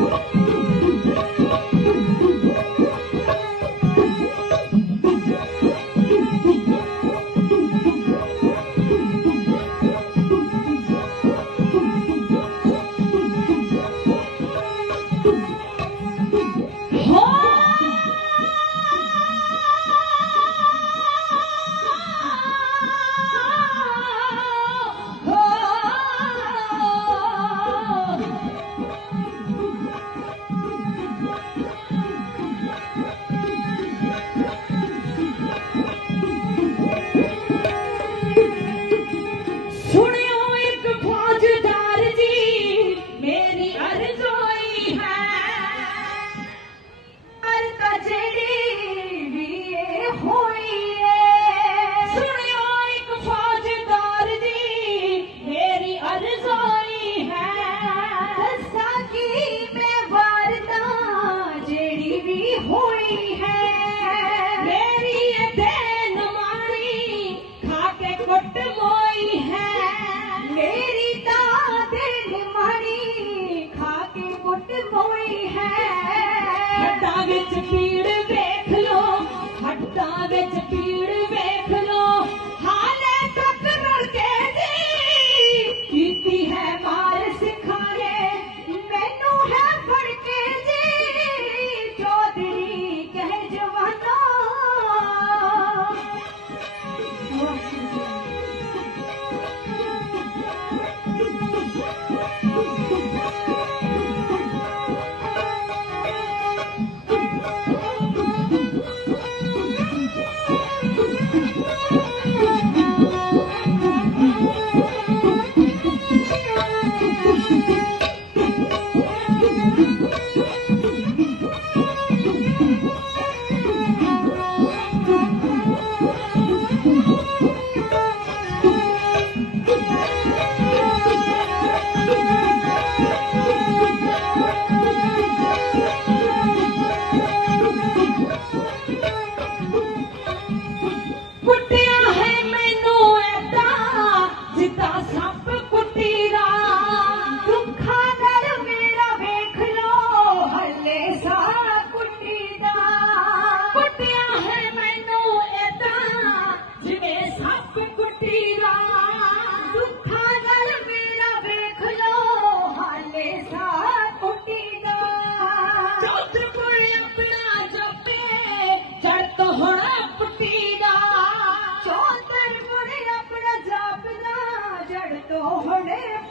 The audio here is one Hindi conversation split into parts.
Well. Hari Joi, get to be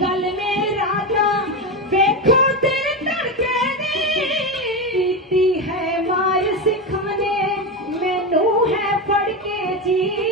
गल में राधा देखो है मार सिखाने मैनू है फड़ के जी।